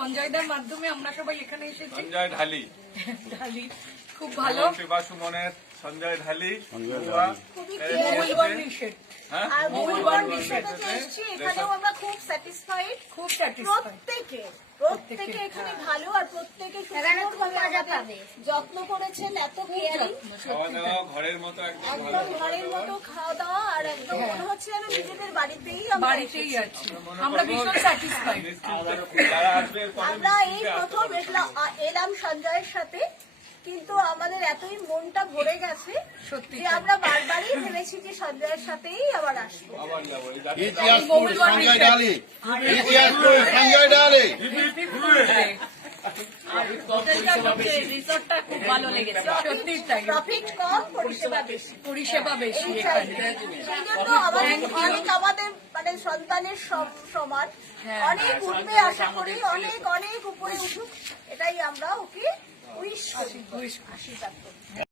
সঞ্জয়দার মাধ্যমে আমরা সবাই এখানে এসেছি। সঞ্জয় ঢালি ঢালি খুব ভালো। সুমনের সঞ্জয় ঢালি মঙ্গলবার নিষেধ, আর মঙ্গলবার নিষেধে এসেছি, এখানেও আমরা খুব স্যাটিসফাইড। খুব স্যাটিসফাইড। প্রত্যেকে এখানে ভালো, আর প্রত্যেকে সুন্দরভাবে যত্ন করেছেন, এত কেয়ারিং, খাওয়া দাওয়া ঘরের মতো একদম ঘরের মতো খাওয়া দাওয়া, আর একদম মনে হচ্ছে যেন নিজেদের বাড়িতেই বাড়িতেই আছি। আমরা ভীষণ স্যাটিসফাইড। যারা আসবে আমরা এই প্রথম এলাম সঞ্জয়ের সাথে, কিন্তু আমাদের এতই মনটা ভরে গেছে সত্যি যে আমরা বারবারই ভেবেছি যে সঞ্জয়ের সাথেই আবার আসবো। সঞ্জয় ঢালি রিসোর্টটা খুব ভালো লেগেছে, সত্যি তাই। প্রফিট কম, পরিষেবা বেশি এখানে। সেই জন্য অনেক আমাদের মানে সন্তানের সমান অনেক উঠবে আশা করি, অনেক অনেক উপরে উঠুক, এটাই আমরা ওকে উইশ করি, আশীর্বাদ করি।